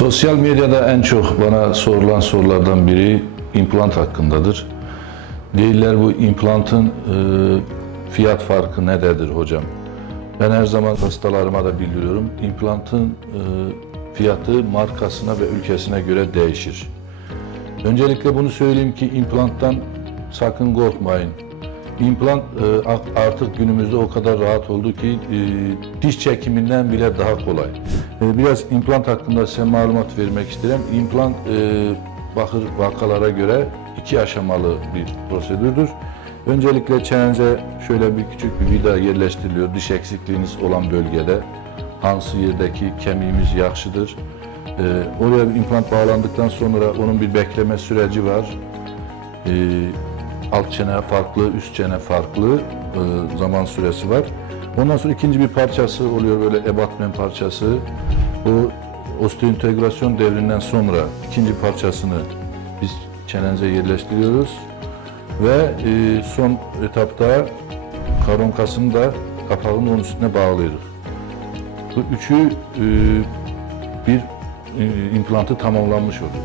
Sosyal medyada en çok bana sorulan sorulardan biri implant hakkındadır. Değiller bu implantın fiyat farkı nedir hocam? Ben her zaman hastalarıma da bildiriyorum. İmplantın fiyatı markasına ve ülkesine göre değişir. Öncelikle bunu söyleyeyim ki implanttan sakın korkmayın. İmplant artık günümüzde o kadar rahat oldu ki diş çekiminden bile daha kolay. Biraz implant hakkında size malumat vermek isterim. İmplant bakır vakalara göre 2 aşamalı bir prosedürdür. Öncelikle çenenize şöyle bir küçük bir vida yerleştiriliyor. Diş eksikliğiniz olan bölgede. Hansı yerdeki kemiğimiz yaxşıdır. Oraya bir implant bağlandıktan sonra onun bir bekleme süreci var. Alt çene farklı, üst çene farklı zaman süresi var. Ondan sonra ikinci bir parçası oluyor, böyle ebatmen parçası. Bu osteointegrasyon devrinden sonra ikinci parçasını biz çenenize yerleştiriyoruz. Ve son etapta karonkasını da kapağın onun üstüne bağlıyoruz. Bu üçü bir implantı tamamlanmış oluyor.